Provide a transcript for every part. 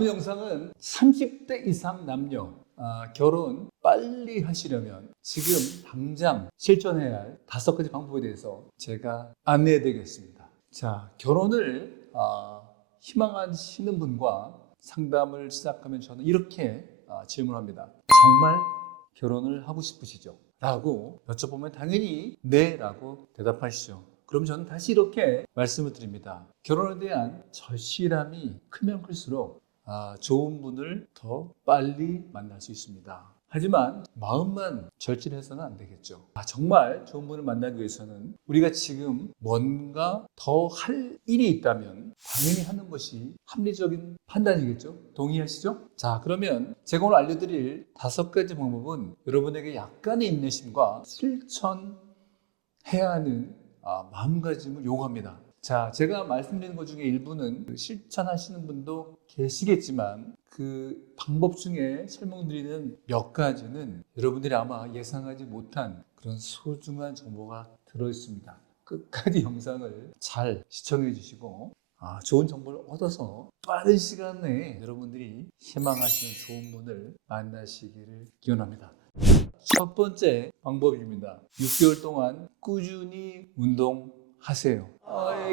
이번 영상은 30대 이상 남녀 결혼 빨리 하시려면 지금 당장 실천해야 할 5가지 방법에 대해서 제가 안내해 드리겠습니다. 자, 결혼을 희망하시는 분과 상담을 시작하면 저는 이렇게 질문합니다. 정말 결혼을 하고 싶으시죠? 라고 여쭤보면 당연히 네 라고 대답하시죠. 그럼 저는 다시 이렇게 말씀을 드립니다. 결혼에 대한 절실함이 크면 클수록 좋은 분을 더 빨리 만날 수 있습니다. 하지만 마음만 절실해서는 안 되겠죠. 정말 좋은 분을 만나기 위해서는 우리가 지금 뭔가 더 할 일이 있다면 당연히 하는 것이 합리적인 판단이겠죠. 동의하시죠? 자, 그러면 제가 오늘 알려드릴 5가지 방법은 여러분에게 약간의 인내심과 실천해야 하는 마음가짐을 요구합니다. 자, 제가 말씀드리는 것 중에 일부는 실천하시는 분도 계시겠지만 그 방법 중에 설명드리는 몇 가지는 여러분들이 아마 예상하지 못한 그런 소중한 정보가 들어있습니다. 끝까지 영상을 잘 시청해 주시고 좋은 정보를 얻어서 빠른 시간 내에 여러분들이 희망하시는 좋은 분을 만나시기를 기원합니다. 첫 번째 방법입니다. 6개월 동안 꾸준히 운동하세요.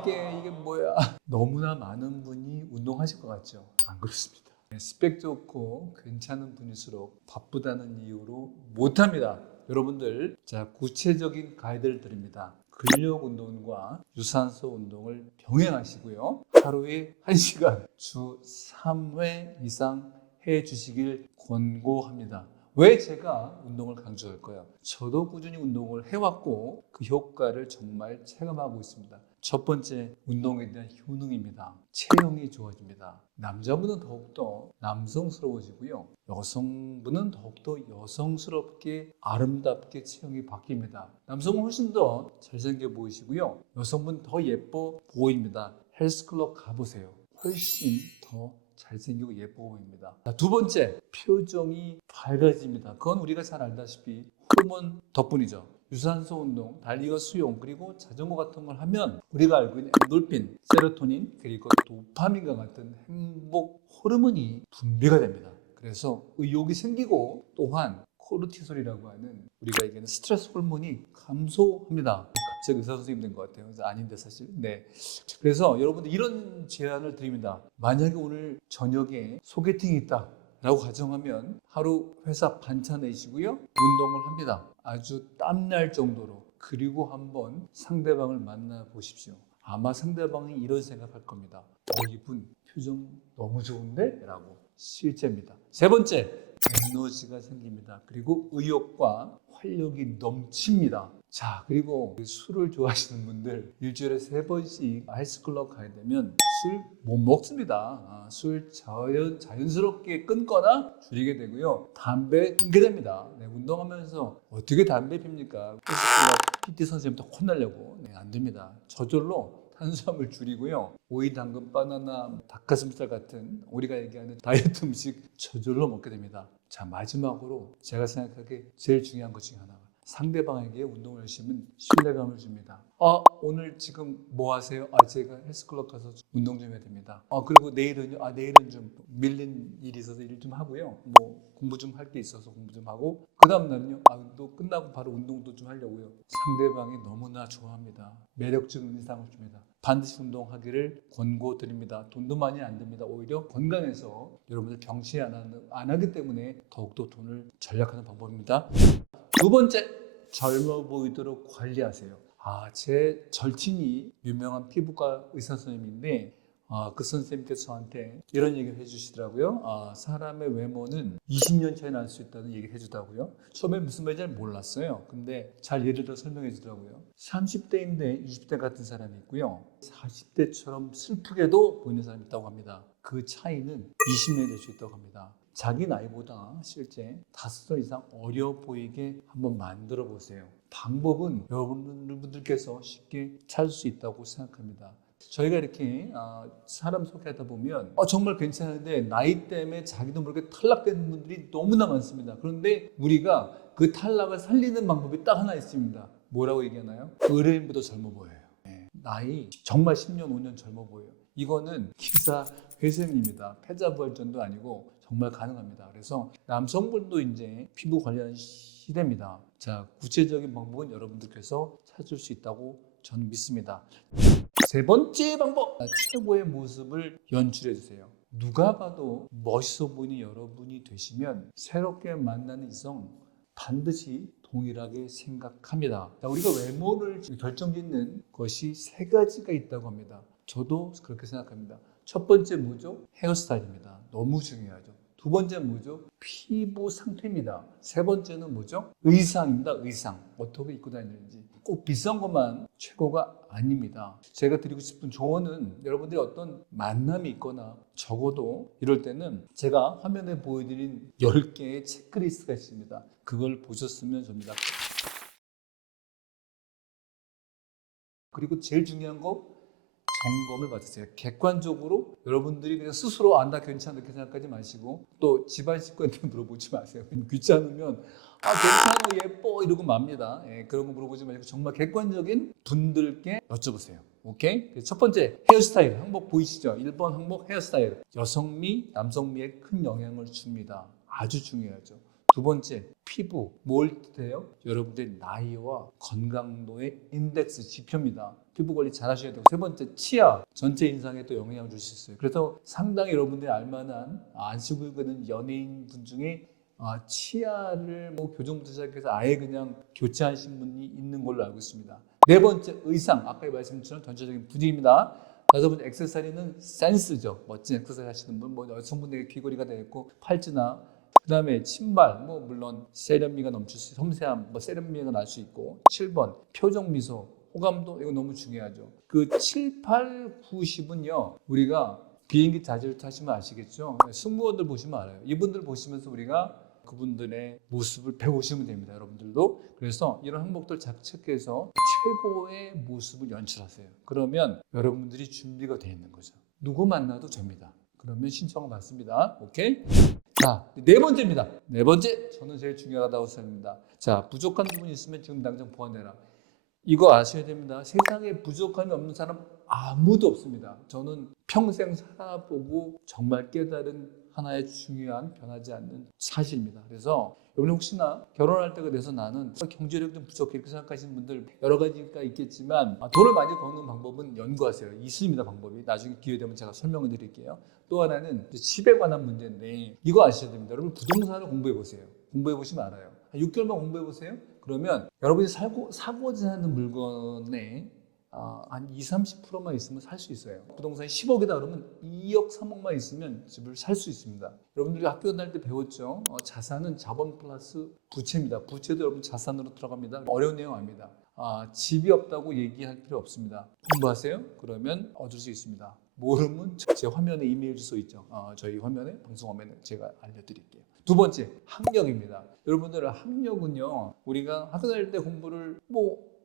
이게 뭐야? 너무나 많은 분이 운동하실 것 같죠? 안 그렇습니다. 스펙 좋고 괜찮은 분일수록 바쁘다는 이유로 못합니다. 여러분들, 자, 구체적인 가이드를 드립니다. 근력 운동과 유산소 운동을 병행하시고요. 하루에 1시간 주 3회 이상 해 주시길 권고합니다. 왜 제가 운동을 강조할까요? 저도 꾸준히 운동을 해왔고 그 효과를 정말 체감하고 있습니다. 첫 번째, 운동에 대한 효능입니다. 체형이 좋아집니다. 남자분은 더욱더 남성스러워지고요. 여성분은 더욱더 여성스럽게 아름답게 체형이 바뀝니다. 남성은 훨씬 더 잘생겨 보이시고요. 여성분 더 예뻐 보입니다. 헬스클럽 가보세요. 훨씬 더 잘생기고 예뻐 보입니다. 두 번째, 표정이 밝아집니다. 그건 우리가 잘 알다시피 호르몬 덕분이죠. 유산소 운동, 달리기와 수영, 그리고 자전거 같은 걸 하면 우리가 알고 있는 엔돌핀, 세로토닌, 그리고 도파민과 같은 행복 호르몬이 분비가 됩니다. 그래서 의욕이 생기고 또한 코르티솔이라고 하는 우리가 얘기하는 스트레스 호르몬이 감소합니다. 갑자기 의사 선생님 된 것 같아요. 그래서 아닌데 사실. 네. 그래서 여러분들 이런 제안을 드립니다. 만약에 오늘 저녁에 소개팅이 있다 라고 가정하면 하루 회사 반차 내시고요. 운동을 합니다. 아주 땀날 정도로. 그리고 한번 상대방을 만나보십시오. 아마 상대방이 이런 생각할 겁니다. 이분 표정 너무 좋은데? 라고. 실제입니다. 세 번째, 에너지가 생깁니다. 그리고 의욕과 활력이 넘칩니다. 자, 그리고 술을 좋아하시는 분들 일주일에 3번씩 헬스클럽 가야 되면 술 못 먹습니다. 술 자연스럽게 끊거나 줄이게 되고요. 담배 끊게 됩니다. 네, 운동하면서 어떻게 담배 핍니까? 헬스클럽 PT 선생님부터 혼나려고. 네, 안 됩니다. 저절로 탄수화물 줄이고요. 오이, 당근, 바나나, 닭가슴살 같은 우리가 얘기하는 다이어트 음식 저절로 먹게 됩니다. 자, 마지막으로 제가 생각하기에 제일 중요한 것 중에 하나가 상대방에게 운동을 하시면 신뢰감을 줍니다. 오늘 지금 뭐 하세요? 제가 헬스클럽 가서 운동 좀 해야 됩니다. 그리고 내일은요? 내일은 좀 밀린 일이 있어서 일 좀 하고요. 뭐 공부 좀 할 게 있어서 공부 좀 하고 그 다음 날은요? 또 끝나고 바로 운동도 좀 하려고요. 상대방이 너무나 좋아합니다. 매력적인 인상을 줍니다. 반드시 운동하기를 권고드립니다. 돈도 많이 안 듭니다. 오히려 건강해서 여러분들 병치 안 하기 때문에 더욱더 돈을 절약하는 방법입니다. 두 번째, 젊어 보이도록 관리하세요. 제 절친이 유명한 피부과 의사 선생님인데 그 선생님께서 저한테 이런 얘기를 해주시더라고요. 사람의 외모는 20년 차이 날 수 있다는 얘기를 해주더라고요. 처음에 무슨 말인지 잘 몰랐어요. 근데 잘 예를 들어 설명해 주더라고요. 30대인데 20대 같은 사람이 있고요. 40대처럼 슬프게도 보이는 사람이 있다고 합니다. 그 차이는 20년이 될 수 있다고 합니다. 자기 나이보다 실제 5살 이상 어려 보이게 한번 만들어 보세요. 방법은 여러분들께서 쉽게 찾을 수 있다고 생각합니다. 저희가 이렇게 사람 소개하다 보면 정말 괜찮은데 나이 때문에 자기도 모르게 탈락되는 분들이 너무나 많습니다. 그런데 우리가 그 탈락을 살리는 방법이 딱 하나 있습니다. 뭐라고 얘기하나요? 의뢰인보다 젊어 보여요. 나이 정말 10년, 5년 젊어 보여요. 이거는 기사 회생입니다. 패자부활전도 아니고 정말 가능합니다. 그래서 남성분도 이제 피부 관리하는 시대입니다. 자, 구체적인 방법은 여러분들께서 찾을 수 있다고 저는 믿습니다. 세 번째 방법, 최고의 모습을 연출해 주세요. 누가 봐도 멋있어 보이는 여러분이 되시면 새롭게 만나는 이성 반드시 동일하게 생각합니다. 자, 우리가 외모를 결정짓는 것이 세 가지가 있다고 합니다. 저도 그렇게 생각합니다. 첫 번째 뭐죠? 헤어스타일입니다. 너무 중요하죠. 두 번째 뭐죠? 피부 상태입니다. 세 번째는 뭐죠? 의상입니다. 의상. 어떻게 입고 다니는지. 꼭 비싼 것만 최고가 아닙니다. 제가 드리고 싶은 조언은 여러분들이 어떤 만남이 있거나 적어도 이럴 때는 제가 화면에 보여드린 10개의 체크리스트가 있습니다. 그걸 보셨으면 좋습니다. 그리고 제일 중요한 거 점검을 받으세요. 객관적으로 여러분들이 그냥 스스로 나 괜찮아 이렇게 생각하지 마시고 또 집안 식구한테 물어보지 마세요. 귀찮으면 괜찮아 예뻐 이러고 맙니다. 그런 거 물어보지 마시고 정말 객관적인 분들께 여쭤보세요. 오케이? 첫 번째 헤어스타일 항목 보이시죠? 1번 항목 헤어스타일 여성미, 남성미에 큰 영향을 줍니다. 아주 중요하죠. 두 번째 피부 뭘 뜻해요? 여러분들의 나이와 건강도의 인덱스 지표입니다. 피부 관리 잘 하셔야 되고 세 번째 치아 전체 인상에 또 영향을 줄 수 있어요. 그래서 상당히 여러분들이 알만한 안 쓰고 있는 연예인 분 중에 치아를 교정부터 시작해서 아예 그냥 교체하신 분이 있는 걸로 알고 있습니다. 네 번째 의상 아까 말씀드린 전체적인 분위기입니다. 다섯 번째 액세서리는 센스죠. 멋진 액세서리 하시는 분, 여성분에게 귀걸이가 되겠고 팔찌나 그 다음에 신발, 물론 세련미가 넘칠 수, 섬세함, 세련미가 날 수 있고 7번 표정 미소, 호감도 이거 너무 중요하죠. 그 7, 8, 9, 10은요 우리가 비행기 자주를 타시면 아시겠죠. 승무원들 보시면 알아요. 이분들 보시면서 우리가 그분들의 모습을 배우시면 됩니다. 여러분들도. 그래서 이런 항목들 체크해서 최고의 모습을 연출하세요. 그러면 여러분들이 준비가 되어 있는 거죠. 누구 만나도 됩니다. 그러면 신청을 받습니다. 오케이? 자, 네 번째입니다. 네 번째, 저는 제일 중요하다고 생각합니다. 자, 부족한 부분이 있으면 지금 당장 보완해라. 이거 아셔야 됩니다. 세상에 부족함이 없는 사람 아무도 없습니다. 저는 평생 살아보고 정말 깨달은 하나의 중요한 변하지 않는 사실입니다. 그래서 여러분 혹시나 결혼할 때가 돼서 나는 경제력 좀 부족해 이렇게 생각하시는 분들 여러 가지가 있겠지만 돈을 많이 버는 방법은 연구하세요. 있습니다. 방법이. 나중에 기회 되면 제가 설명을 드릴게요. 또 하나는 집에 관한 문제인데 이거 아셔야 됩니다. 여러분 부동산을 공부해 보세요. 공부해 보시면 알아요. 한 6개월만 공부해 보세요. 그러면 여러분이 사고자 하는 물건에 한 20-30%만 있으면 살 수 있어요. 부동산이 10억이다 그러면 2억, 3억만 있으면 집을 살 수 있습니다. 여러분들이 학교 다닐 때 배웠죠. 자산은 자본 플러스 부채입니다. 부채도 여러분 자산으로 들어갑니다. 어려운 내용 아닙니다. 집이 없다고 얘기할 필요 없습니다. 공부하세요. 그러면 얻을 수 있습니다. 모르면 제 화면에 이메일 주소 있죠. 저희 화면에 방송 화면에 제가 알려드릴게요. 두 번째 학력입니다. 여러분들 학력은요 우리가 학교 다닐 때 공부를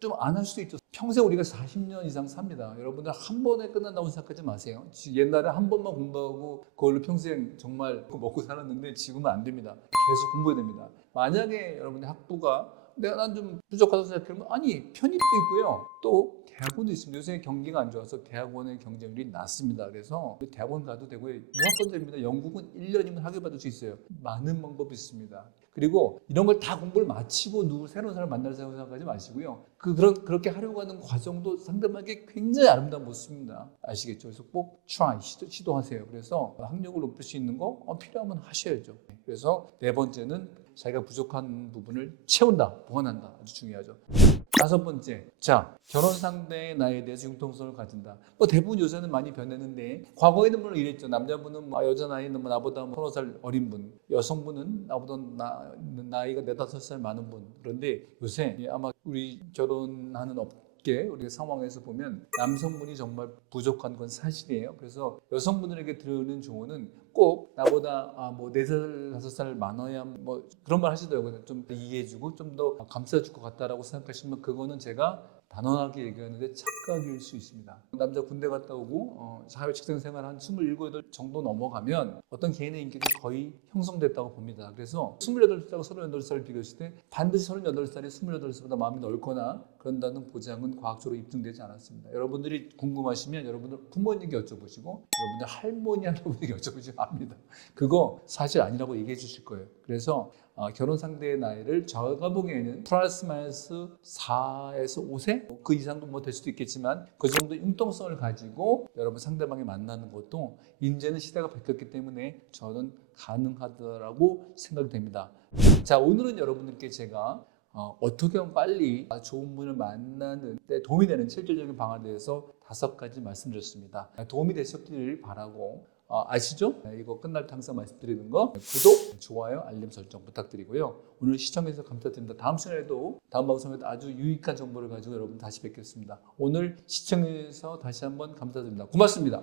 좀 안 할 수도 있죠. 평생 우리가 40년 이상 삽니다. 여러분들 한 번에 끝난다고 생각하지 마세요. 옛날에 한 번만 공부하고 그걸로 평생 정말 먹고 살았는데 지금은 안 됩니다. 계속 공부해야 됩니다. 만약에 여러분의 학부가 난 좀 부족하다고 생각하면 아니 편입도 있고요. 또 대학원도 있습니다. 요새 경기가 안 좋아서 대학원의 경쟁률이 낮습니다. 그래서 대학원 가도 되고요. 유학도 됩니다. 영국은 1년이면 학위받을 수 있어요. 많은 방법이 있습니다. 그리고 이런 걸 다 공부를 마치고 새로운 사람을 만날 생각하지 마시고요. 그렇게 하려고 하는 과정도 상대방에게 굉장히 아름다운 모습입니다. 아시겠죠? 그래서 꼭 시도하세요. 그래서 학력을 높일 수 있는 거 필요하면 하셔야죠. 그래서 네 번째는 자기가 부족한 부분을 채운다, 보완한다. 아주 중요하죠. 다섯 번째, 자, 결혼 상대의 나이에 대해서 융통성을 가진다. 대부분 요새는 많이 변했는데 과거에는 물론 이랬죠. 남자분은 여자 나이는 나보다 30살 어린 분, 여성분은 나보다 나이가 4-5살 많은 분. 그런데 요새 아마 우리 결혼하는 우리가 상황에서 보면 남성분이 정말 부족한 건 사실이에요. 그래서 여성분들에게 드리는 조언은 꼭 나보다 4살, 5살 많아야 그런 말 하시더라고요. 좀 이해해주고 좀 더 감싸줄 것 같다라고 생각하시면 그거는 제가 단언하게 얘기하는데 착각일 수 있습니다. 남자 군대 갔다 오고 사회 직장 생활 한 27, 8 정도 넘어가면 어떤 개인의 인격이 거의 형성됐다고 봅니다. 그래서 28살과 38살을 비교했을 때 반드시 38살이 28살보다 마음이 넓거나 그런다는 보장은 과학적으로 입증되지 않았습니다. 여러분들이 궁금하시면 여러분들 부모님께 여쭤보시고 여러분들 할머니, 할아버지에게 여쭤보시면 압니다. 그거 사실 아니라고 얘기해 주실 거예요. 그래서 결혼 상대의 나이를 제가 보기에는 플러스 마이너스 4에서 5세? 그 이상도 뭐 될 수도 있겠지만 그 정도 융통성을 가지고 여러분 상대방이 만나는 것도 이제는 시대가 바뀌었기 때문에 저는 가능하다고 생각이 됩니다. 자, 오늘은 여러분들께 제가 어떻게 하면 빨리 좋은 분을 만나는 데 도움이 되는 실질적인 방안에 대해서 5가지 말씀드렸습니다. 도움이 되셨길 바라고 아시죠? 이거 끝날 때 항상 말씀드리는 거 구독, 좋아요, 알림 설정 부탁드리고요. 오늘 시청해주셔서 감사드립니다. 다음 시간에도 다음 방송에도 아주 유익한 정보를 가지고 여러분 다시 뵙겠습니다. 오늘 시청해주셔서 다시 한번 감사드립니다. 고맙습니다.